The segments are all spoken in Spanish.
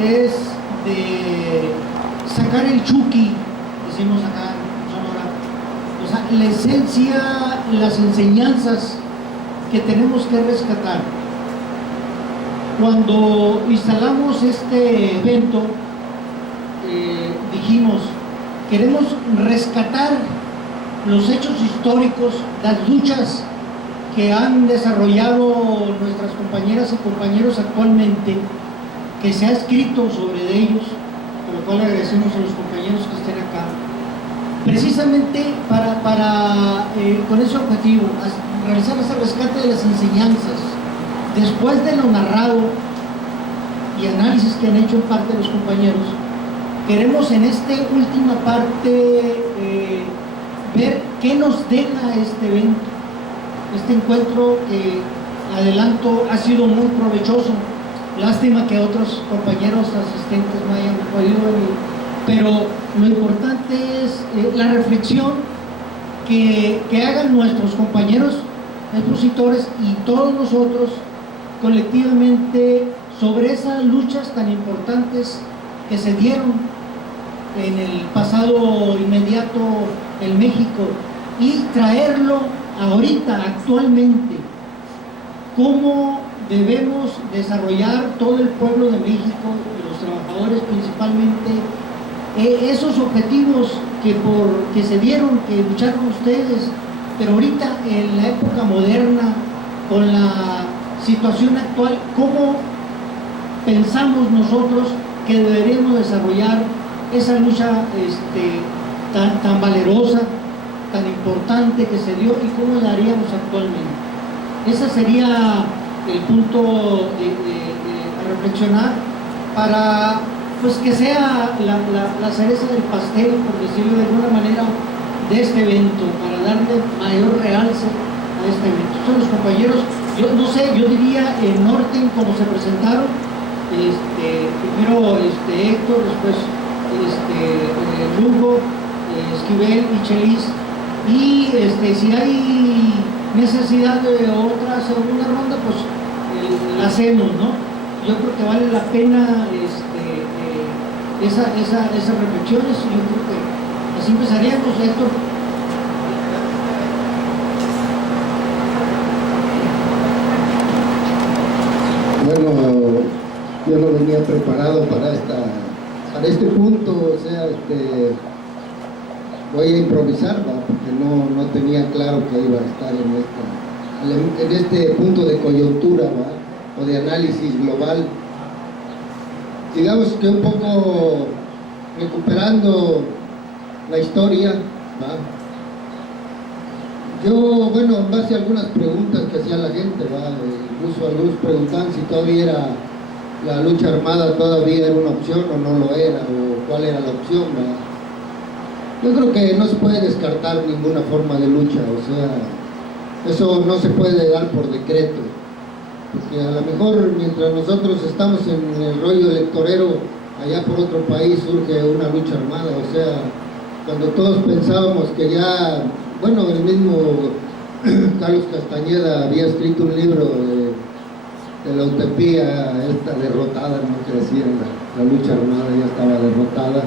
es de sacar el chuki, decimos acá en Sonora, o sea, la esencia, las enseñanzas que tenemos que rescatar. Cuando instalamos este evento, dijimos, queremos rescatar los hechos históricos, las luchas que han desarrollado nuestras compañeras y compañeros actualmente, que se ha escrito sobre ellos, por lo cual agradecemos a los compañeros que estén acá, precisamente con ese objetivo, realizar ese rescate de las enseñanzas, después de lo narrado y análisis que han hecho en parte los compañeros. Queremos en esta última parte ver qué nos deja este evento, este encuentro que, adelanto, ha sido muy provechoso. Lástima que otros compañeros asistentes no hayan podido venir, pero lo importante es la reflexión que hagan nuestros compañeros expositores y todos nosotros colectivamente sobre esas luchas tan importantes que se dieron en el pasado inmediato en México, y traerlo ahorita, actualmente, cómo debemos desarrollar todo el pueblo de México y los trabajadores principalmente esos objetivos que se dieron, que lucharon ustedes, pero ahorita en la época moderna, con la situación actual, cómo pensamos nosotros que deberíamos desarrollar esa lucha tan valerosa, tan importante que se dio, y cómo la haríamos actualmente. Ese sería el punto a reflexionar, para pues que sea la cereza del pastel, por decirlo de alguna manera, de este evento, para darle mayor realce a este evento. Son los compañeros, yo no sé, yo diría en orden como se presentaron, primero Héctor, después Lugo, Esquivel y Chelis, y si hay necesidad de otra segunda ronda, pues la hacemos, ¿no? Yo creo que vale la pena esas reflexiones, y yo creo que así empezaríamos, Héctor. Bueno, yo no venía preparado para este punto, o sea, voy a improvisar, ¿va? Porque no tenía claro que iba a estar en este punto de coyuntura, ¿va? O de análisis global. Digamos que un poco recuperando la historia, ¿va? Yo, bueno, en base a algunas preguntas que hacía la gente, ¿va? Incluso algunos preguntaban si todavía la lucha armada todavía era una opción o no lo era, o cuál era la opción, ¿va? Yo creo que no se puede descartar ninguna forma de lucha, o sea, eso no se puede dar por decreto, porque a lo mejor mientras nosotros estamos en el rollo electorero, allá por otro país surge una lucha armada, o sea, cuando todos pensábamos que ya, bueno, el mismo Carlos Castañeda había escrito un libro de la utopía esta derrotada, ¿no? Que decía la lucha armada ya estaba derrotada.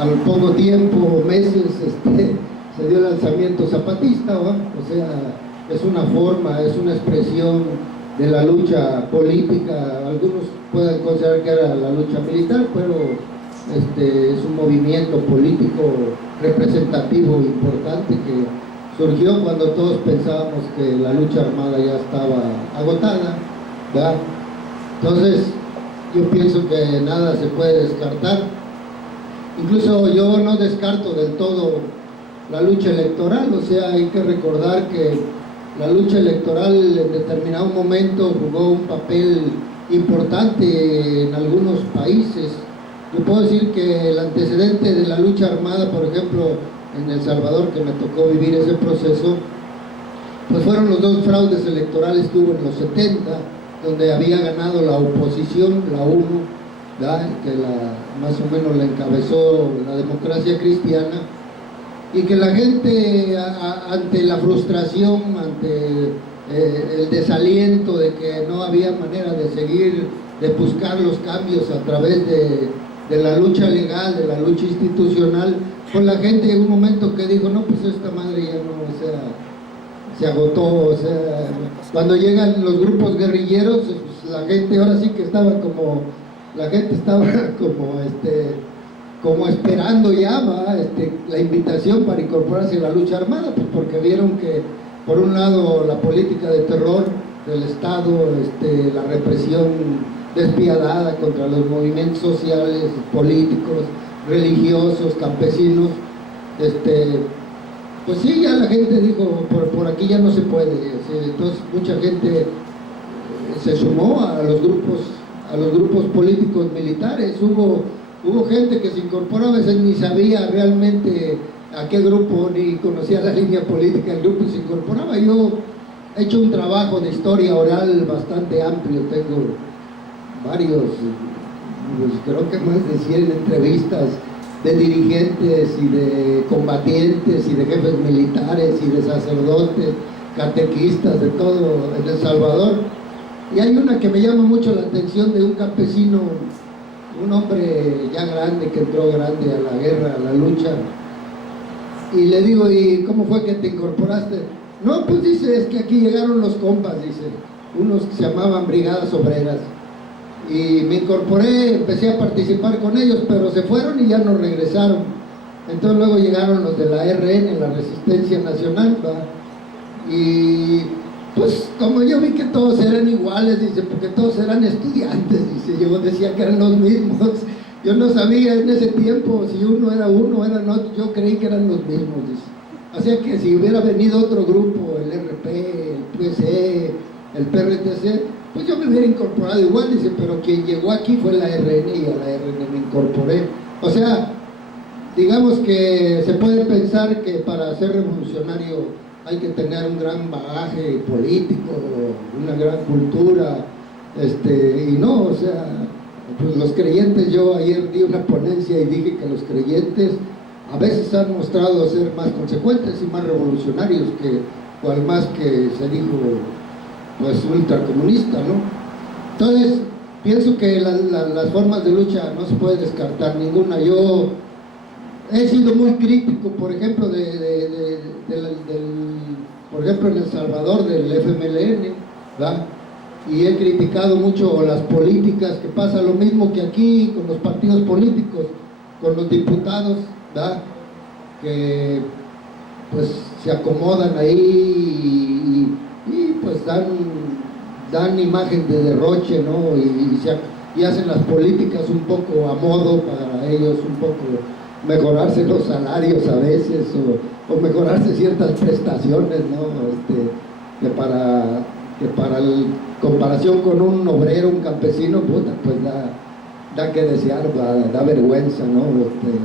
Al poco tiempo, meses, se dio el lanzamiento zapatista, ¿no? O sea, es una forma, es una expresión de la lucha política. Algunos pueden considerar que era la lucha militar, pero es un movimiento político representativo importante que surgió cuando todos pensábamos que la lucha armada ya estaba agotada, ¿verdad? Entonces, yo pienso que nada se puede descartar. Incluso yo no descarto del todo la lucha electoral, o sea, hay que recordar que la lucha electoral en determinado momento jugó un papel importante en algunos países. Yo puedo decir que el antecedente de la lucha armada, por ejemplo, en El Salvador, que me tocó vivir ese proceso, pues fueron los dos fraudes electorales que hubo en los 70, donde había ganado la oposición, la UNO, ¿verdad? Que más o menos la encabezó la Democracia Cristiana, y que la gente, ante la frustración, ante el desaliento de que no había manera de seguir de buscar los cambios a través de la lucha legal, de la lucha institucional, pues la gente en un momento que dijo, no, pues esta madre ya no, o sea, se agotó, o sea, cuando llegan los grupos guerrilleros, pues la gente ahora sí que estaba como, la gente estaba como esperando ya la invitación para incorporarse a la lucha armada, pues porque vieron que por un lado la política de terror del Estado, la represión despiadada contra los movimientos sociales, políticos, religiosos, campesinos, pues sí, ya la gente dijo, por aquí ya no se puede, entonces mucha gente se sumó a los grupos políticos militares. Hubo gente que se incorporó, a veces ni sabía realmente a qué grupo, ni conocía la línea política del grupo y se incorporaba. Yo he hecho un trabajo de historia oral bastante amplio, tengo varios, pues creo que más de 100 entrevistas de dirigentes y de combatientes y de jefes militares y de sacerdotes, catequistas, de todo en El Salvador. Y hay una que me llama mucho la atención de un campesino, un hombre ya grande, que entró grande a la guerra, a la lucha, y le digo, ¿y cómo fue que te incorporaste? No, pues dice, es que aquí llegaron los compas, dice, unos que se llamaban Brigadas Obreras, y me incorporé, empecé a participar con ellos, pero se fueron y ya no regresaron. Entonces luego llegaron los de la RN, la Resistencia Nacional, y pues como yo vi que todos eran iguales, dice, porque todos eran estudiantes, dice, yo decía que eran los mismos, yo no sabía en ese tiempo si uno era otro, yo creí que eran los mismos, dice. O sea que si hubiera venido otro grupo, el RP, el PC, el PRTC, pues yo me hubiera incorporado igual, dice, pero quien llegó aquí fue la RN y a la RN me incorporé. O sea, digamos que se puede pensar que para ser revolucionario hay que tener un gran bagaje político, una gran cultura, y no, o sea, pues los creyentes, yo ayer di una ponencia y dije que los creyentes a veces han mostrado ser más consecuentes y más revolucionarios que, cual más que se dijo, pues ultracomunista, ¿no? Entonces, pienso que las formas de lucha no se puede descartar ninguna. Yo he sido muy crítico, por ejemplo, por ejemplo en El Salvador del FMLN, ¿verdad? Y he criticado mucho las políticas, que pasa lo mismo que aquí con los partidos políticos, con los diputados, ¿verdad? Que pues se acomodan ahí y pues dan imagen de derroche, ¿no? Y hacen las políticas un poco a modo para ellos, un poco mejorarse los salarios a veces o mejorarse ciertas prestaciones, ¿no? Que para comparación con un obrero, un campesino, puta, pues da que desear, da vergüenza, ¿no?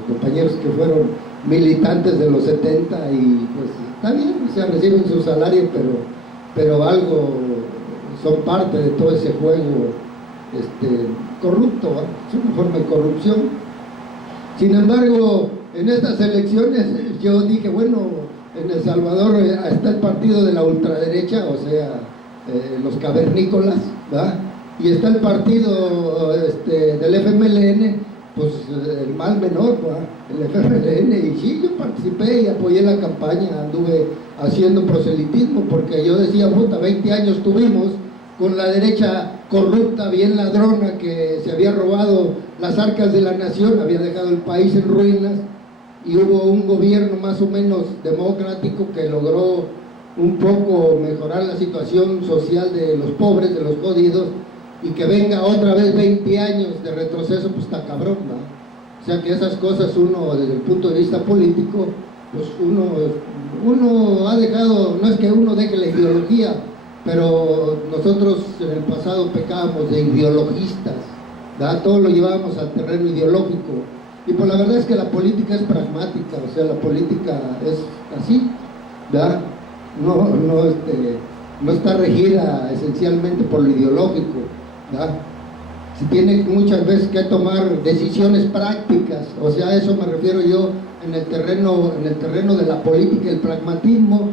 Compañeros que fueron militantes de los 70 y pues está bien, o sea, reciben su salario, pero algo son parte de todo ese juego corrupto, ¿va? Es una forma de corrupción. Sin embargo, en estas elecciones yo dije, bueno, en El Salvador está el partido de la ultraderecha, o sea, los cavernícolas, ¿verdad? Y está el partido del FMLN, pues el mal menor, ¿verdad? El FMLN, y sí, yo participé y apoyé la campaña, anduve haciendo proselitismo, porque yo decía, puta, 20 años tuvimos con la derecha corrupta, bien ladrona, que se había robado las arcas de la nación, había dejado el país en ruinas, y hubo un gobierno más o menos democrático que logró un poco mejorar la situación social de los pobres, de los jodidos, y que venga otra vez 20 años de retroceso, pues está cabrón, ¿no? O sea que esas cosas uno, desde el punto de vista político, pues uno ha dejado, no es que uno deje la ideología, pero nosotros en el pasado pecábamos de ideologistas, ¿verdad? Todo lo llevábamos al terreno ideológico, y pues la verdad es que la política es pragmática, o sea, la política es así, ¿verdad? No está regida esencialmente por lo ideológico, ¿verdad? Se tiene muchas veces que tomar decisiones prácticas, o sea, a eso me refiero yo en el terreno de la política, el pragmatismo.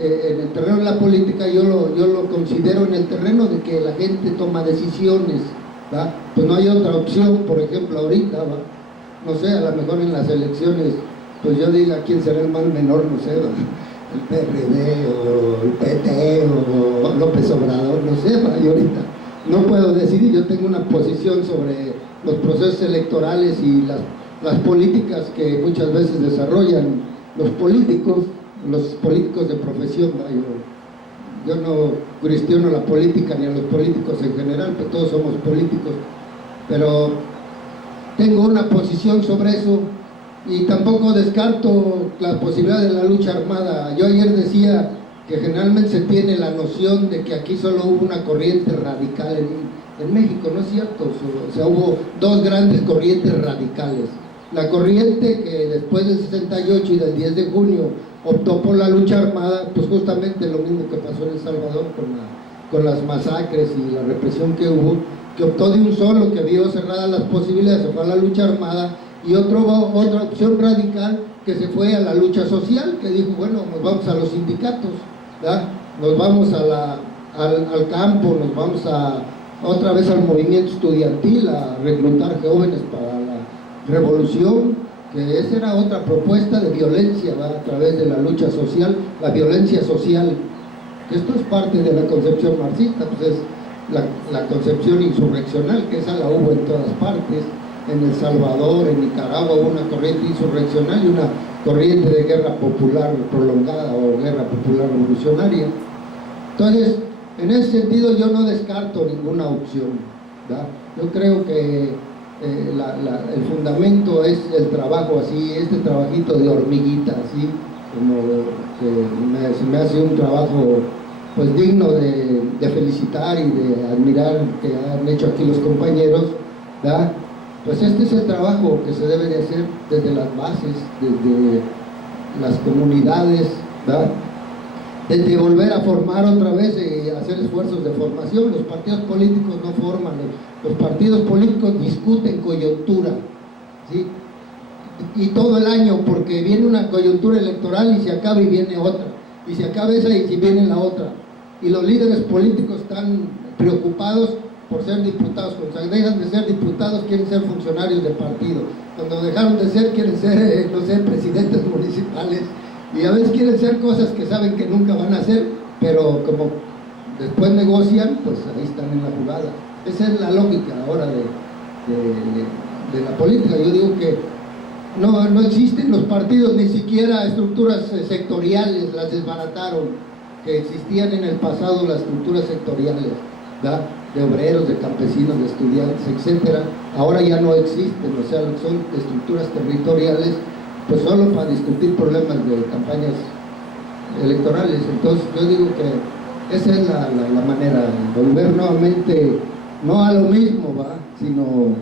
En el terreno de la política yo lo considero en el terreno de que la gente toma decisiones, ¿va? Pues no hay otra opción, por ejemplo, ahorita, ¿va? No sé, a lo mejor en las elecciones, pues yo diga quién será el mal menor, no sé, ¿va? El PRD o el PT o López Obrador, no sé, ¿va? Y ahorita no puedo decidir, yo tengo una posición sobre los procesos electorales y las políticas que muchas veces desarrollan los políticos de profesión, ¿va? Yo no cuestiono la política ni a los políticos en general, pues todos somos políticos, pero tengo una posición sobre eso y tampoco descarto la posibilidad de la lucha armada. Yo ayer decía que generalmente se tiene la noción de que aquí solo hubo una corriente radical en México, no es cierto, o sea, hubo dos grandes corrientes radicales. La corriente que después del 68 y del 10 de junio optó por la lucha armada, pues justamente lo mismo que pasó en El Salvador con las masacres y la represión que hubo, que optó de un solo, que vio cerradas las posibilidades, se fue a la lucha armada, y otra opción radical que se fue a la lucha social, que dijo, bueno, nos vamos a los sindicatos, ¿verdad? Nos vamos al campo, nos vamos otra vez al movimiento estudiantil, a reclutar jóvenes para la revolución, que esa era otra propuesta de violencia, ¿va? A través de la lucha social, la violencia social. Esto es parte de la concepción marxista, pues es la concepción insurreccional, que esa la hubo en todas partes. En El Salvador, en Nicaragua hubo una corriente insurreccional y una corriente de guerra popular prolongada o guerra popular revolucionaria. Entonces, en ese sentido yo no descarto ninguna opción, ¿verdad? Yo creo que el fundamento es el trabajo así, este trabajito de hormiguita, así, como que se me hace un trabajo pues digno de felicitar y de admirar que han hecho aquí los compañeros, ¿verdad? Pues este es el trabajo que se debe de hacer desde las bases, desde las comunidades, ¿verdad? Desde volver a formar otra vez y hacer esfuerzos de formación. Los partidos políticos no forman, los partidos políticos discuten coyuntura, ¿sí? Y todo el año, porque viene una coyuntura electoral y se acaba y viene otra, y se acaba esa y viene la otra, y los líderes políticos están preocupados por ser diputados. Cuando dejan de ser diputados quieren ser funcionarios de partido, cuando dejaron de ser quieren ser, no sé, presidentes municipales, y a veces quieren ser cosas que saben que nunca van a hacer, pero como después negocian, pues ahí están en la jugada. Esa es la lógica ahora de la política. Yo digo que no existen los partidos, ni siquiera estructuras sectoriales, las desbarataron, que existían en el pasado las estructuras sectoriales, ¿verdad? De obreros, de campesinos, de estudiantes, etcétera. Ahora ya no existen, o sea, son estructuras territoriales, pues solo para discutir problemas de campañas electorales. Entonces yo digo que esa es la manera, volver nuevamente, no a lo mismo, ¿va? Sino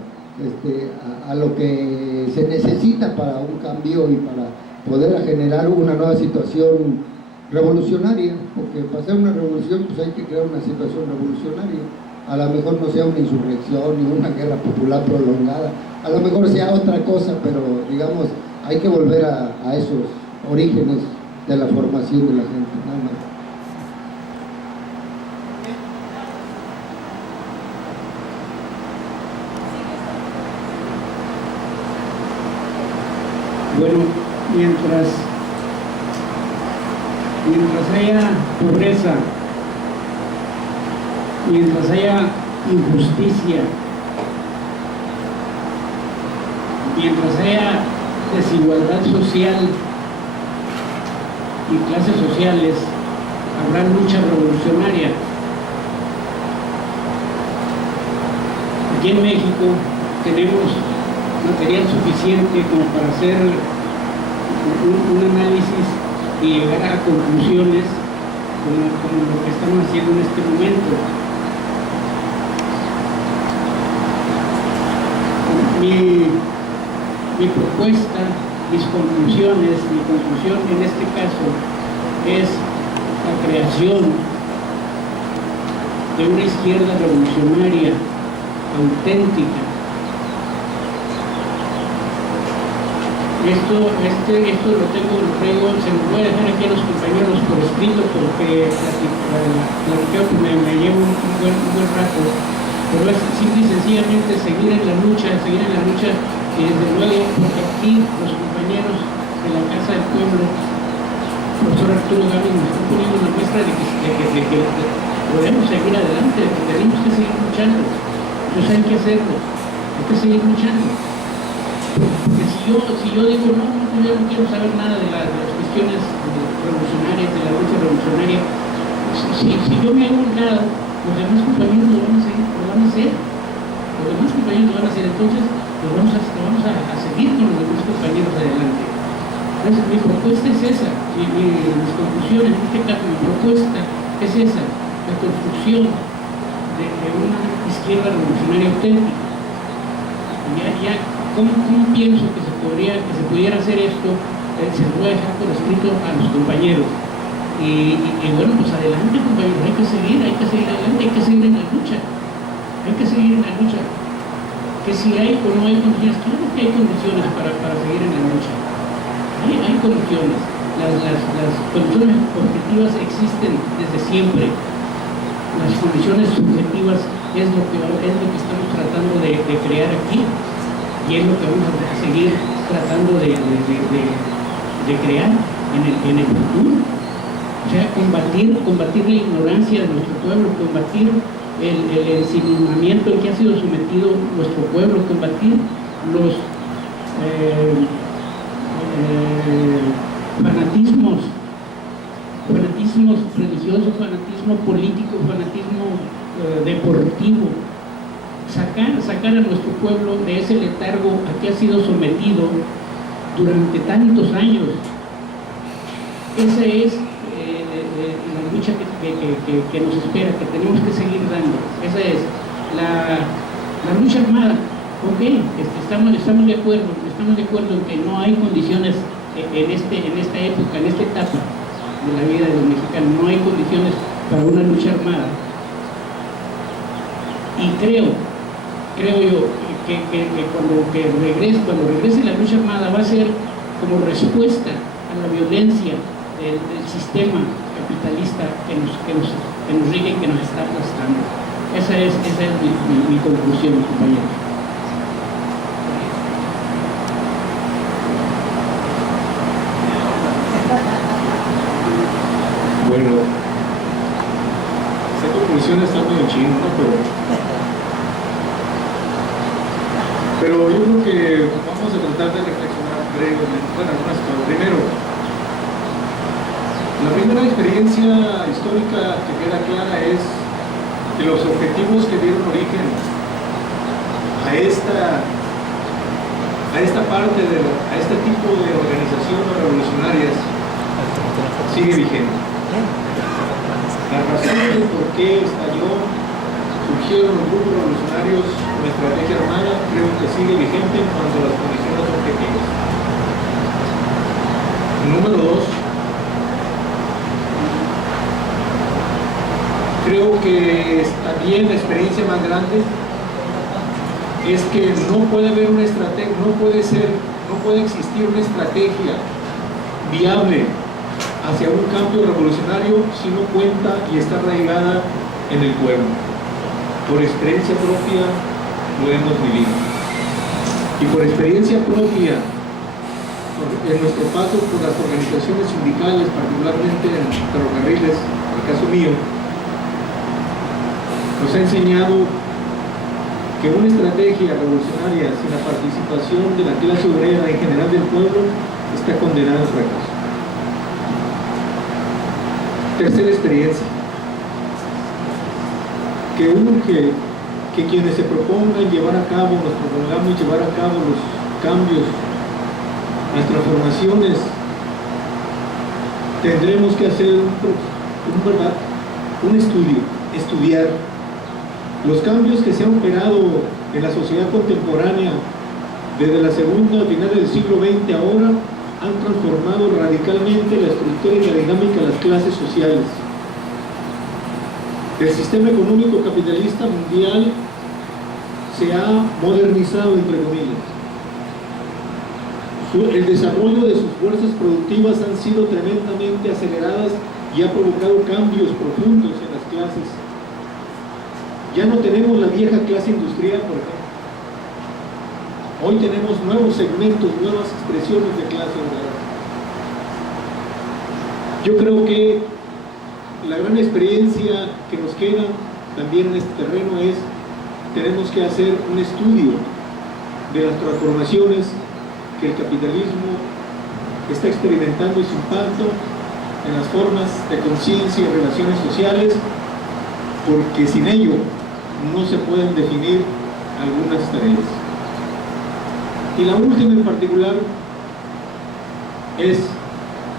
a lo que se necesita para un cambio y para poder generar una nueva situación revolucionaria, porque para hacer una revolución pues hay que crear una situación revolucionaria. A lo mejor no sea una insurrección ni una guerra popular prolongada, a lo mejor sea otra cosa, pero digamos, hay que volver a esos orígenes de la formación de la gente, nada más. Bueno, mientras haya pobreza, mientras haya injusticia, mientras haya desigualdad social y clases sociales, habrá lucha revolucionaria. Aquí en México tenemos material suficiente como para hacer un análisis y llegar a conclusiones como lo que estamos haciendo en este momento. Mi propuesta, mis conclusiones, mi conclusión en este caso es la creación de una izquierda revolucionaria auténtica. Esto lo traigo, se lo voy a dejar aquí a los compañeros por escrito, porque creo que me llevo un buen rato. pero es simple y sencillamente seguir en la lucha, y desde luego porque aquí los compañeros de la Casa del Pueblo, profesor Arturo Gávez, nos están poniendo una muestra de que podemos seguir adelante, tenemos que seguir luchando. Entonces hay que hacerlo, hay que seguir luchando. Porque si yo digo, no, yo no quiero saber nada de las cuestiones revolucionarias, de la lucha revolucionaria, si yo me hago un lado, los demás compañeros lo van a seguir, lo van a hacer. Los demás compañeros lo van a hacer, entonces vamos a seguir con los demás compañeros adelante. Entonces, mi propuesta es esa, mis conclusiones, en este caso, mi propuesta es esa, la construcción de una izquierda revolucionaria auténtica. ¿Cómo pienso que se pudiera hacer esto? Se lo voy a dejar por escrito a los compañeros. Y bueno, pues adelante, compañeros, hay que seguir adelante, hay que seguir en la lucha. Que si hay o no hay condiciones, claro que hay condiciones para seguir en la lucha. Hay condiciones. Las condiciones objetivas existen desde siempre. Las condiciones subjetivas es lo que estamos tratando de crear aquí, y es lo que vamos a seguir tratando de crear en el futuro. O sea, combatir la ignorancia de nuestro pueblo, combatir el ensimismamiento en que ha sido sometido nuestro pueblo, combatir los fanatismos religiosos, fanatismo político, fanatismo deportivo, sacar a nuestro pueblo de ese letargo a que ha sido sometido durante tantos años. Esa es la lucha que nos espera, que tenemos que seguir dando. Esa es la lucha armada. Ok, estamos de acuerdo en que no hay condiciones en esta época, en esta etapa de la vida de los mexicanos, no hay condiciones para una lucha armada. Y creo yo que cuando regrese la lucha armada va a ser como respuesta a la violencia del sistema capitalista que nos rige, que nos está aplastando. Esa es mi conclusión, compañeros. Bueno, esa conclusión está medio chino, ¿no? Pero yo creo que vamos a tratar de reflexionar brevemente. Bueno, algunas cosas. Primero, la primera experiencia histórica que queda clara es que los objetivos que dieron origen a este tipo de organizaciones revolucionarias sigue vigente. Las razones por qué surgieron los grupos revolucionarios con estrategia armada, creo que sigue vigente en cuanto a las condiciones objetivas. Número 2, creo que también la experiencia más grande es que no puede haber una estrategia, no puede existir una estrategia viable hacia un cambio revolucionario si no cuenta y está arraigada en el pueblo. Por experiencia propia lo hemos vivido. Y por experiencia propia, en nuestro paso por las organizaciones sindicales, particularmente en ferrocarriles, en el caso mío, nos ha enseñado que una estrategia revolucionaria sin la participación de la clase obrera en general del pueblo está condenada al fracaso. Tercera experiencia, que urge que quienes se propongan llevar a cabo, nos propongamos llevar a cabo los cambios, las transformaciones, tendremos que hacer un estudio, estudiar los cambios que se han operado en la sociedad contemporánea desde la segunda final del siglo XX ahora han transformado radicalmente la estructura y la dinámica de las clases sociales. El sistema económico capitalista mundial se ha modernizado, entre comillas. El desarrollo de sus fuerzas productivas han sido tremendamente aceleradas y ha provocado cambios profundos en las clases. Ya no tenemos la vieja clase industrial, por ejemplo. Hoy tenemos nuevos segmentos, nuevas expresiones de clase obrera. Yo creo que la gran experiencia que nos queda también en este terreno es, tenemos que hacer un estudio de las transformaciones que el capitalismo está experimentando y su impacto en las formas de conciencia y relaciones sociales, porque sin ello no se pueden definir algunas tareas. Y la última en particular es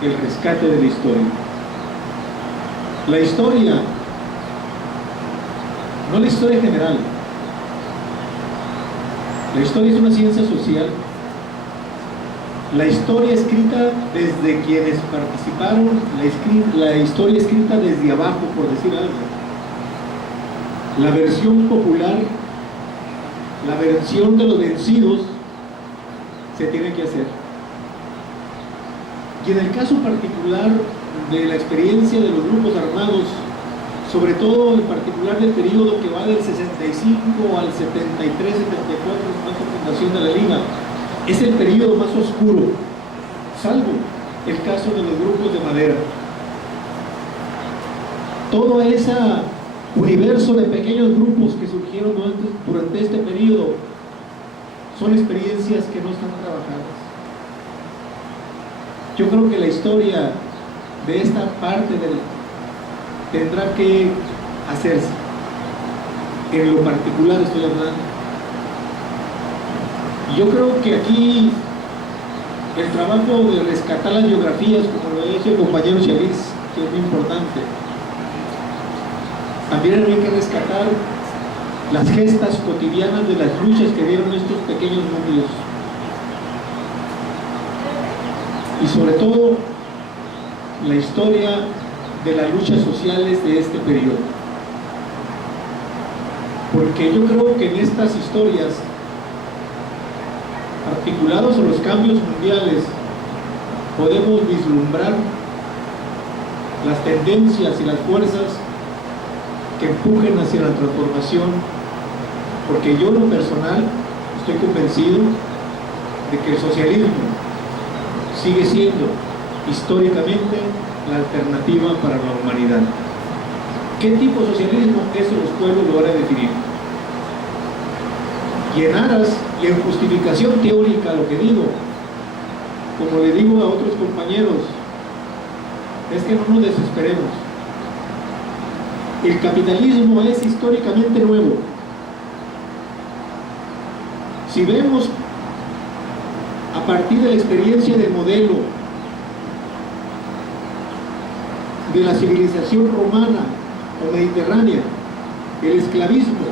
el rescate de la historia. La historia, no la historia general, la historia es una ciencia social. La historia escrita desde quienes participaron, la historia escrita desde abajo, por decir algo. La versión popular, la versión de los vencidos, se tiene que hacer. Y en el caso particular de la experiencia de los grupos armados, sobre todo en particular del periodo que va del 65 al 73, 74, con la fundación de la Liga, es el periodo más oscuro, salvo el caso de los grupos de madera. Todo ese universo de pequeños grupos que surgieron durante este periodo son experiencias que no están trabajadas. Yo creo que la historia de esta parte tendrá que hacerse. En lo particular estoy hablando. Yo creo que aquí el trabajo de rescatar las biografías, como lo ha hecho el compañero Chelis, que es muy importante. También hay que rescatar las gestas cotidianas de las luchas que dieron estos pequeños núcleos. Y sobre todo, la historia de las luchas sociales de este periodo. Porque yo creo que en estas historias, articulados a los cambios mundiales, podemos vislumbrar las tendencias y las fuerzas que empujen hacia la transformación, porque yo en lo personal estoy convencido de que el socialismo sigue siendo históricamente la alternativa para la humanidad. ¿Qué tipo de socialismo? Eso los pueblos lo van a definir. Y en aras y en justificación teórica lo que digo, como le digo a otros compañeros, es que no nos desesperemos. El capitalismo es históricamente nuevo. Si vemos a partir de la experiencia del modelo de la civilización romana o mediterránea, el esclavismo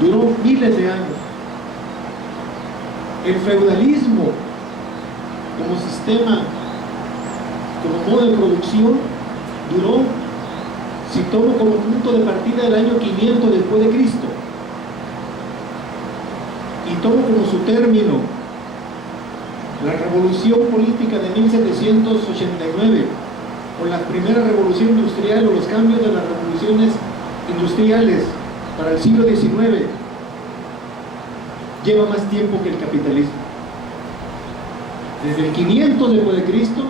duró miles de años. El feudalismo como sistema, como modo de producción, duró, si tomo como punto de partida, el año 500 después de Cristo, y tomo como su término la revolución política de 1789, o la primera revolución industrial, o los cambios de las revoluciones industriales para el siglo XIX, lleva más tiempo que el capitalismo. Desde el 500 después de Cristo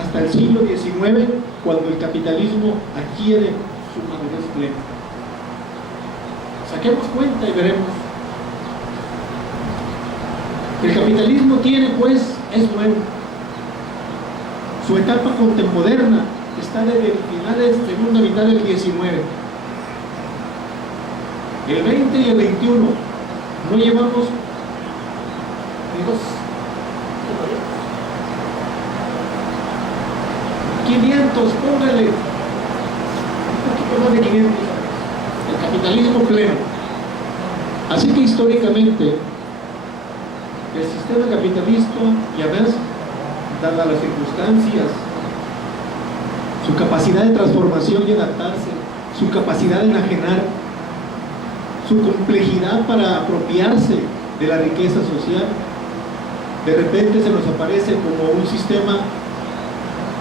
hasta el siglo XIX, cuando el capitalismo adquiere su madurez plena. Saquemos cuenta y veremos. El capitalismo tiene, pues, es nuevo. Su etapa contemporánea está desde finales, segunda mitad del 19. El 20 y el 21 no llevamos ni 500, póngale un poquito más de 500 años, el capitalismo pleno. Así que históricamente el sistema capitalista, y además, dadas las circunstancias, su capacidad de transformación y adaptarse, su capacidad de enajenar, su complejidad para apropiarse de la riqueza social, de repente se nos aparece como un sistema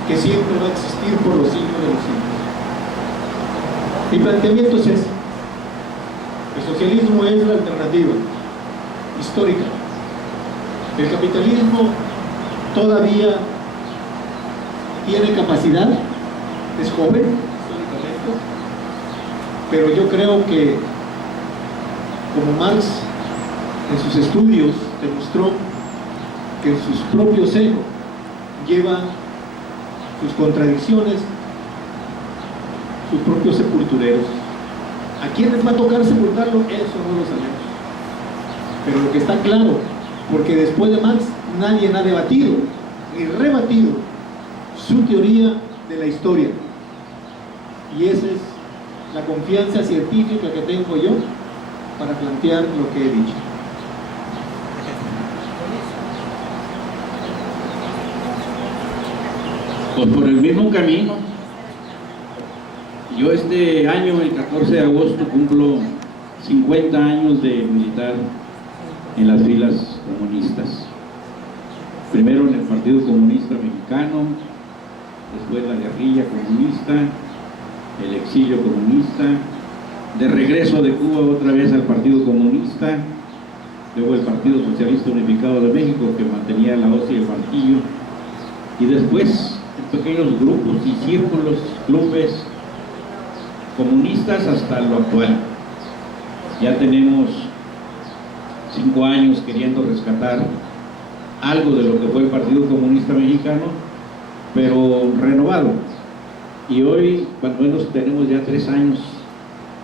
que siempre va a existir por los siglos de los siglos. Mi planteamiento es ese. El socialismo es la alternativa histórica. El capitalismo todavía tiene capacidad, es joven históricamente, pero yo creo que, como Marx en sus estudios demostró, que en sus propios seno lleva sus contradicciones, sus propios sepultureros. ¿A quiénes va a tocar sepultarlo? Eso no lo sabemos. Pero lo que está claro, porque después de Marx nadie ha debatido ni rebatido su teoría de la historia. Y esa es la confianza científica que tengo yo para plantear lo que he dicho. Pues por el mismo camino. Yo este año, el 14 de agosto, cumplo 50 años de militar en las filas comunistas. Primero en el Partido Comunista Mexicano, después la guerrilla comunista, el exilio comunista, de regreso de Cuba otra vez al Partido Comunista, luego el Partido Socialista Unificado de México, que mantenía la hoz y el martillo, y después en pequeños grupos y círculos, clubes comunistas hasta lo actual. Ya tenemos 5 años queriendo rescatar algo de lo que fue el Partido Comunista Mexicano, pero renovado. Y hoy, cuando menos, tenemos ya 3 años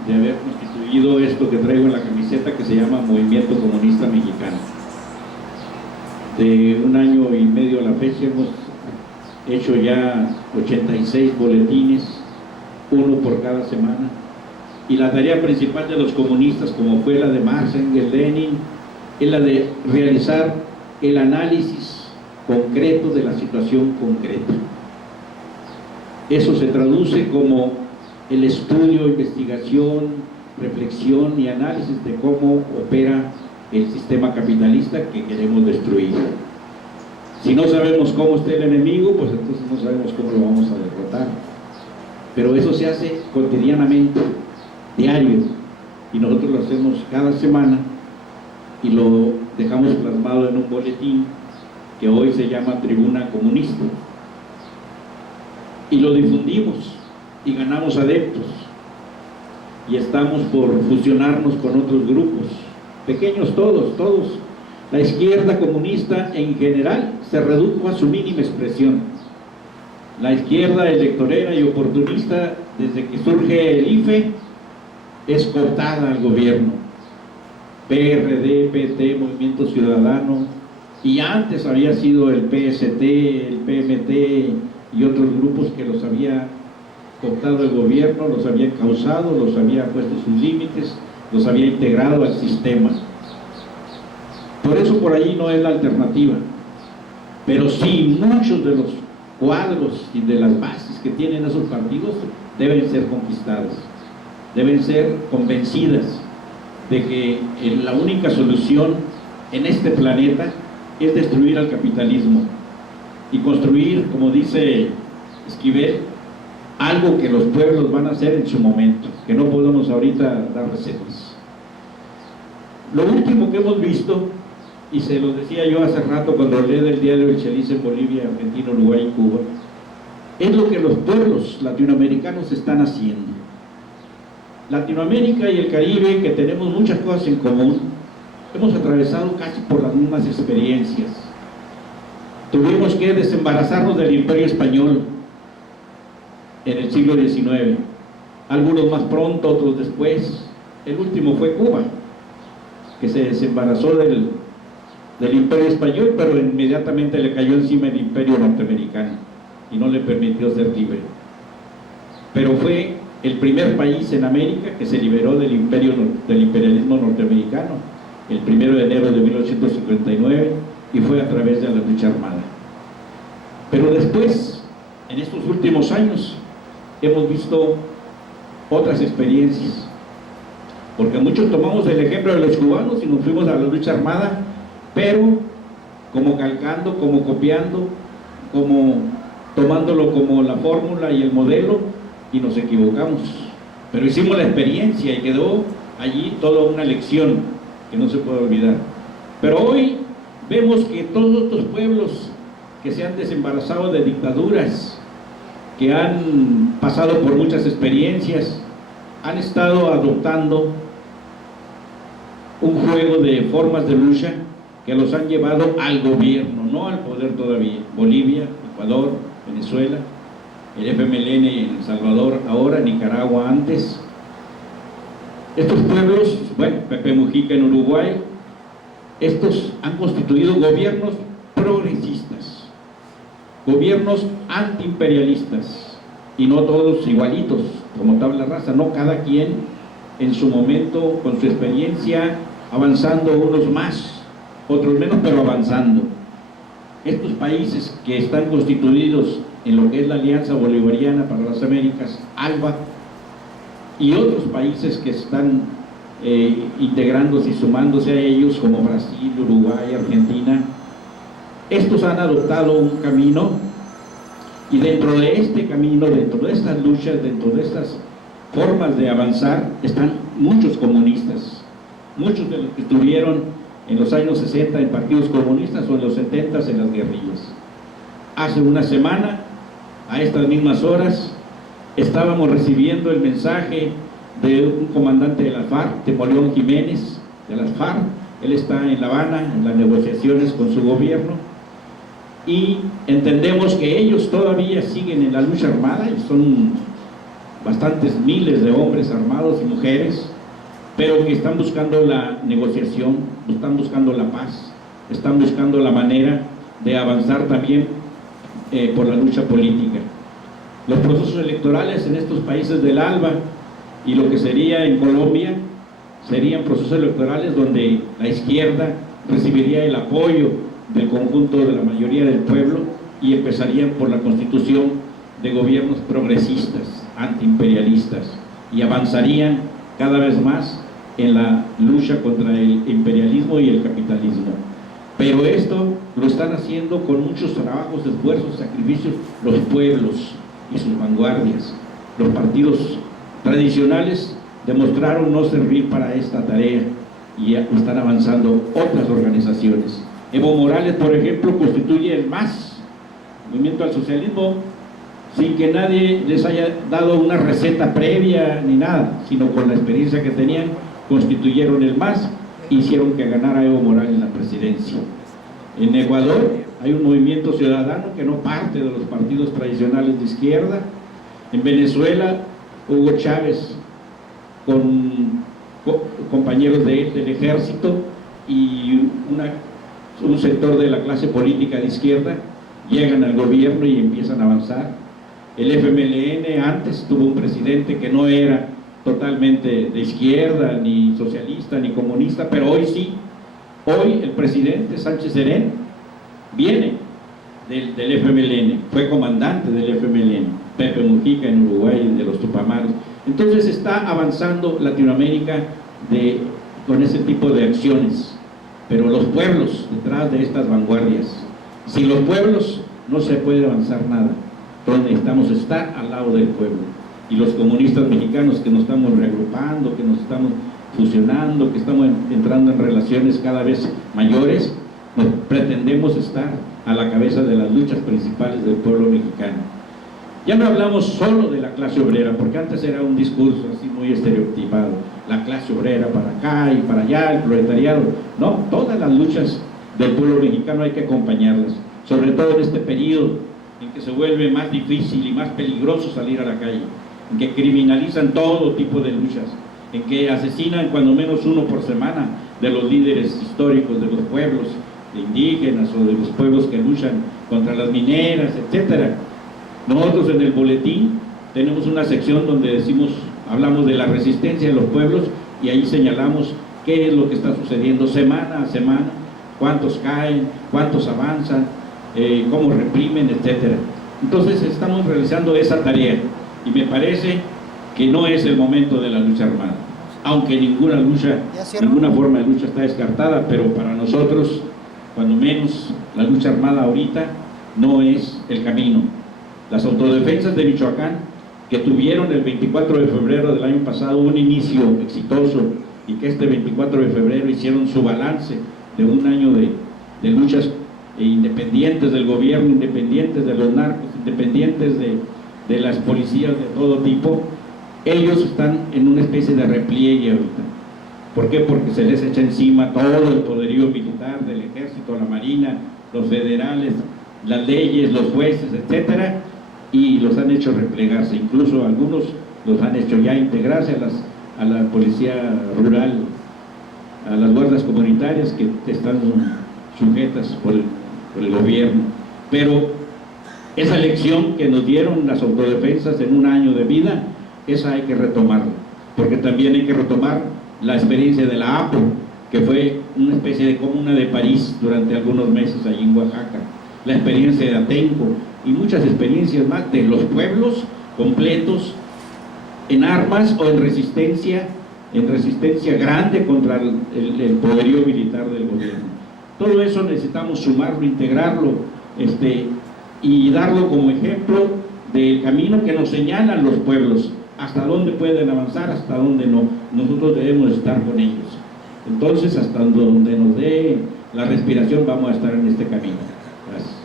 de haber constituido esto que traigo en la camiseta, que se llama Movimiento Comunista Mexicano. De 1 año y medio a la fecha hemos hecho ya 86 boletines, 1 por cada semana. Y la tarea principal de los comunistas, como fue la de Marx, Engels, Lenin, es la de realizar el análisis concreto de la situación concreta. Eso se traduce como el estudio, investigación, reflexión y análisis de cómo opera el sistema capitalista que queremos destruir. Si no sabemos cómo está el enemigo, pues entonces no sabemos cómo lo vamos a derrotar. Pero eso se hace cotidianamente, diario, y nosotros lo hacemos cada semana y lo dejamos plasmado en un boletín que hoy se llama Tribuna Comunista, y lo difundimos y ganamos adeptos, y estamos por fusionarnos con otros grupos, pequeños todos. La izquierda comunista en general se redujo a su mínima expresión. La izquierda electorera y oportunista, desde que surge el IFE, es cooptada al gobierno. PRD, PT, Movimiento Ciudadano, y antes había sido el PST, el PMT y otros grupos que los había cooptado el gobierno, los había encauzado, los había puesto sus límites, los había integrado al sistema. Por eso por ahí no es la alternativa. Pero sí, muchos de los cuadros y de las bases que tienen esos partidos deben ser conquistadas, deben ser convencidas de que la única solución en este planeta es destruir al capitalismo y construir, como dice Esquivel, algo que los pueblos van a hacer en su momento, que no podemos ahorita dar recetas. Lo último que hemos visto, y se lo decía yo hace rato cuando hablé del diario El Chelis en Bolivia, Argentina, Uruguay y Cuba, es lo que los pueblos latinoamericanos están haciendo. Latinoamérica y el Caribe, que tenemos muchas cosas en común, hemos atravesado casi por las mismas experiencias. Tuvimos que desembarazarnos del Imperio Español en el siglo XIX, algunos más pronto, otros después. El último fue Cuba, que se desembarazó del Imperio Español, pero inmediatamente le cayó encima el Imperio Norteamericano y no le permitió ser libre. Pero fue el primer país en América que se liberó del imperialismo norteamericano, el 1 de enero de 1859, y fue a través de la lucha armada. Pero después, en estos últimos años, hemos visto otras experiencias, porque muchos tomamos el ejemplo de los cubanos y nos fuimos a la lucha armada, pero como calcando, como copiando, como tomándolo como la fórmula y el modelo, y nos equivocamos. pero hicimos la experiencia y quedó allí toda una lección que no se puede olvidar. Pero hoy vemos que todos estos pueblos que se han desembarazado de dictaduras, que han pasado por muchas experiencias, han estado adoptando un juego de formas de lucha que los han llevado al gobierno, no al poder todavía. Bolivia, Ecuador, Venezuela, el FMLN en El Salvador ahora, Nicaragua antes. Estos pueblos, bueno, Pepe Mujica en Uruguay, estos han constituido gobiernos progresistas, gobiernos antiimperialistas, y no todos igualitos, como tabla rasa, no, cada quien en su momento, con su experiencia, avanzando, unos más, otros menos, pero avanzando. Estos países que están constituidos en lo que es la Alianza Bolivariana para las Américas, ALBA, y otros países que están integrándose y sumándose a ellos, como Brasil, Uruguay, Argentina, estos han adoptado un camino, y dentro de este camino, dentro de estas luchas, dentro de estas formas de avanzar, están muchos comunistas, muchos de los que estuvieron en los años 60 en partidos comunistas o en los 70 en las guerrillas. Hace una semana, a estas mismas horas, estábamos recibiendo el mensaje de un comandante de la FARC, Temoleón Jiménez, de las FARC. Él está en La Habana, en las negociaciones con su gobierno, y entendemos que ellos todavía siguen en la lucha armada, y son bastantes miles de hombres armados y mujeres, pero que están buscando la negociación, están buscando la paz, están buscando la manera de avanzar también por la lucha política. Los procesos electorales en estos países del ALBA y lo que sería en Colombia serían procesos electorales donde la izquierda recibiría el apoyo del conjunto de la mayoría del pueblo y empezarían por la constitución de gobiernos progresistas, antiimperialistas, y avanzarían cada vez más en la lucha contra el imperialismo y el capitalismo. Pero esto lo están haciendo con muchos trabajos, esfuerzos, sacrificios, los pueblos y sus vanguardias. Los partidos tradicionales demostraron no servir para esta tarea y están avanzando otras organizaciones. Evo Morales, por ejemplo, constituye el MAS, Movimiento al Socialismo, sin que nadie les haya dado una receta previa ni nada, sino con la experiencia que tenían, constituyeron el MAS e hicieron que ganara Evo Morales la presidencia. En Ecuador hay un movimiento ciudadano que no parte de los partidos tradicionales de izquierda. En Venezuela, Hugo Chávez con compañeros de él del ejército y un sector de la clase política de izquierda llegan al gobierno y empiezan a avanzar. El FMLN antes tuvo un presidente que no era totalmente de izquierda, ni socialista, ni comunista, pero hoy sí. Hoy el presidente Sánchez Serén viene del FMLN, fue comandante del FMLN, Pepe Mujica en Uruguay, de los Tupamaros. Entonces está avanzando Latinoamérica con ese tipo de acciones, pero los pueblos detrás de estas vanguardias. Sin los pueblos no se puede avanzar nada. Entonces necesitamos estar al lado del pueblo. Y los comunistas mexicanos que nos estamos reagrupando, que nos estamos fusionando, que estamos entrando en relaciones cada vez mayores, pretendemos estar a la cabeza de las luchas principales del pueblo mexicano. Ya no hablamos solo de la clase obrera, porque antes era un discurso así muy estereotipado, la clase obrera para acá y para allá, el proletariado. No, todas las luchas del pueblo mexicano hay que acompañarlas, sobre todo en este periodo en que se vuelve más difícil y más peligroso salir a la calle, en que criminalizan todo tipo de luchas, en que asesinan cuando menos uno por semana de los líderes históricos de los pueblos indígenas o de los pueblos que luchan contra las mineras, etcétera. Nosotros en el boletín tenemos una sección donde hablamos de la resistencia de los pueblos y ahí señalamos qué es lo que está sucediendo semana a semana, cuántos caen, cuántos avanzan, cómo reprimen, etcétera. Entonces estamos realizando esa tarea y me parece que no es el momento de la lucha armada, aunque ninguna forma de lucha está descartada, pero para nosotros, cuando menos, la lucha armada ahorita no es el camino. Las autodefensas de Michoacán que tuvieron el 24 de febrero del año pasado un inicio exitoso y que este 24 de febrero hicieron su balance de un año de luchas independientes del gobierno, independientes de los narcos, independientes de las policías de todo tipo. Ellos están en una especie de repliegue ahorita. ¿Por qué? Porque se les echa encima todo el poderío militar del ejército, la marina, los federales, las leyes, los jueces, etcétera, y los han hecho replegarse. Incluso algunos los han hecho ya integrarse a la policía rural, a las guardas comunitarias que están sujetas por el gobierno. Pero esa lección que nos dieron las autodefensas en un año de vida, esa hay que retomarla, porque también hay que retomar la experiencia de la APO, que fue una especie de comuna de París durante algunos meses allí en Oaxaca, la experiencia de Atenco y muchas experiencias más de los pueblos completos en armas o en resistencia grande contra el poderío militar del gobierno. Todo eso necesitamos sumarlo, integrarlo, y darlo como ejemplo del camino que nos señalan los pueblos, hasta dónde pueden avanzar, hasta dónde no. Nosotros debemos estar con ellos. Entonces, hasta donde nos dé la respiración, vamos a estar en este camino. Gracias.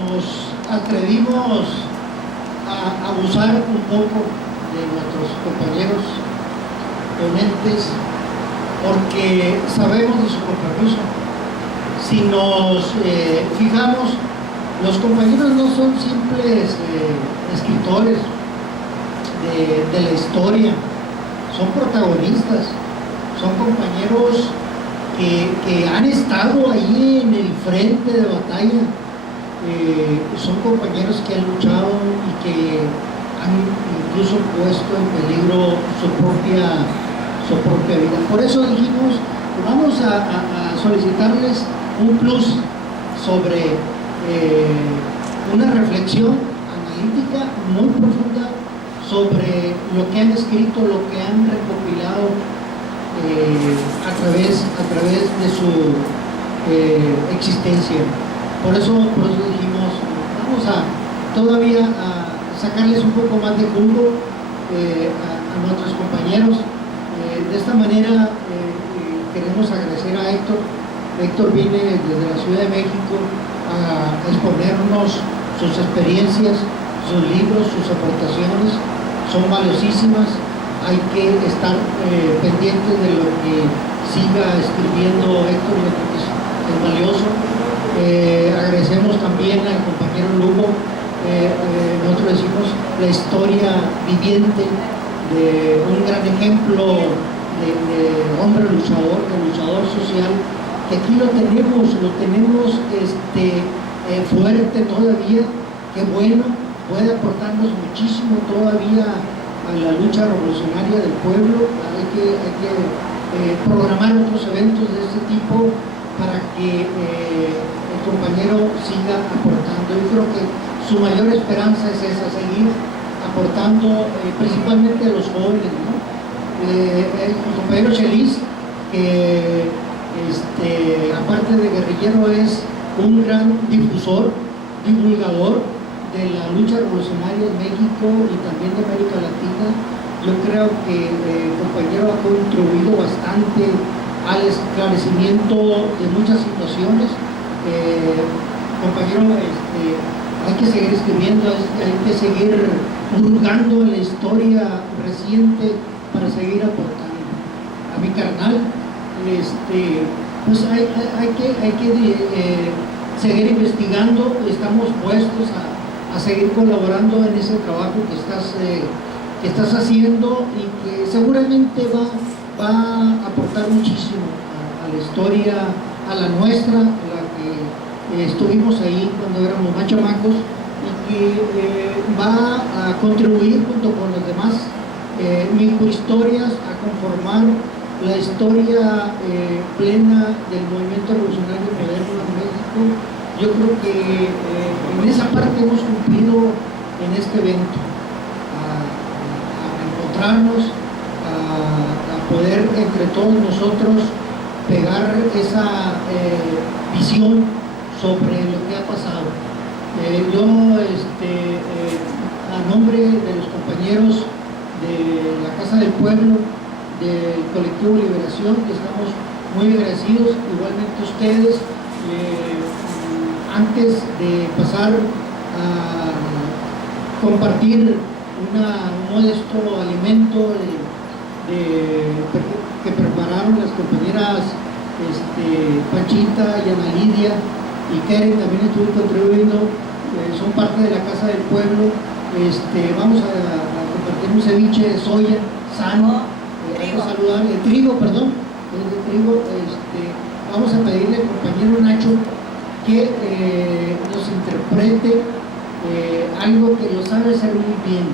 Nos atrevimos a abusar un poco de nuestros compañeros ponentes porque sabemos de su compromiso. Si nos fijamos, los compañeros no son simples escritores de la historia, son protagonistas, son compañeros que han estado ahí en el frente de batalla, son compañeros que han luchado y que han incluso puesto en peligro su propia vida. Por eso dijimos, vamos a solicitarles un plus sobre una reflexión analítica muy profunda sobre lo que han escrito, lo que han recopilado a través de su existencia. Por eso dijimos, vamos a todavía a sacarles un poco más de jugo a nuestros compañeros. De esta manera queremos agradecer a Héctor. Héctor viene desde la Ciudad de México a exponernos sus experiencias, sus libros, sus aportaciones. Son valiosísimas. Hay que estar pendientes de lo que siga escribiendo Héctor, yo creo que es valioso. Agradecemos también al compañero Lugo. Nosotros decimos la historia viviente de un gran ejemplo de hombre luchador, de luchador social, que aquí lo tenemos fuerte todavía, que bueno, puede aportarnos muchísimo todavía a la lucha revolucionaria del pueblo. Hay que programar otros eventos de este tipo para que el compañero siga aportando. Yo creo que su mayor esperanza es esa, seguir aportando principalmente a los jóvenes, ¿no? El compañero Chelis, que aparte de guerrillero es un gran difusor, divulgador de la lucha revolucionaria en México y también de América Latina. Yo creo que el compañero ha contribuido bastante al esclarecimiento de muchas situaciones. Compañero, hay que seguir escribiendo, hay que seguir hurgando en la historia reciente para seguir aportando. A mi carnal, pues hay que seguir investigando. Estamos puestos a seguir colaborando en ese trabajo que estás haciendo y que seguramente va a aportar muchísimo a la historia, a la nuestra, a la que estuvimos ahí cuando éramos más chamacos, y que va a contribuir junto con los demás microhistorias a conformar la historia plena del movimiento revolucionario moderno en México. Yo creo que en esa parte hemos cumplido en este evento, a encontrarnos, a poder entre todos nosotros pegar esa visión sobre lo que ha pasado. Yo, a nombre de los compañeros de la Casa del Pueblo, del Colectivo Liberación, que estamos muy agradecidos, igualmente ustedes, antes de pasar a compartir un modesto alimento que prepararon las compañeras Panchita y Ana Lidia y Karen, también estuve contribuyendo, son parte de la Casa del Pueblo. Vamos a compartir un ceviche de soya sano, saludable, de trigo, perdón, de trigo. Vamos a pedirle al compañero Nacho que nos interprete algo que lo sabe hacer muy bien,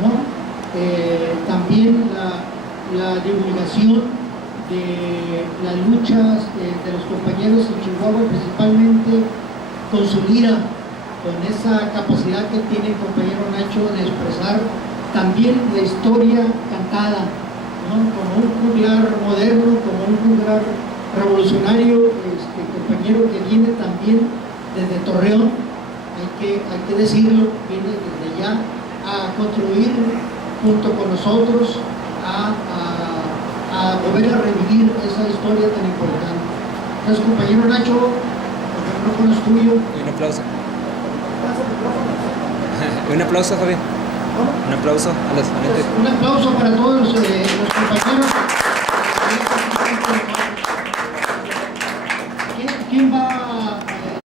¿no? También la divulgación de las luchas de los compañeros en Chihuahua, principalmente con su lira, con esa capacidad que tiene el compañero Nacho de expresar también la historia cantada, ¿no? Como un juglar moderno, como un juglar revolucionario, compañero que viene también desde Torreón, hay que decirlo, viene desde allá a construir junto con nosotros, a volver a revivir esa historia tan importante. Entonces, compañero Nacho, el micrófono es tuyo. Un aplauso. Un aplauso, Javi. Un aplauso a los ponentes. Un aplauso para todos los compañeros. ¿Quién va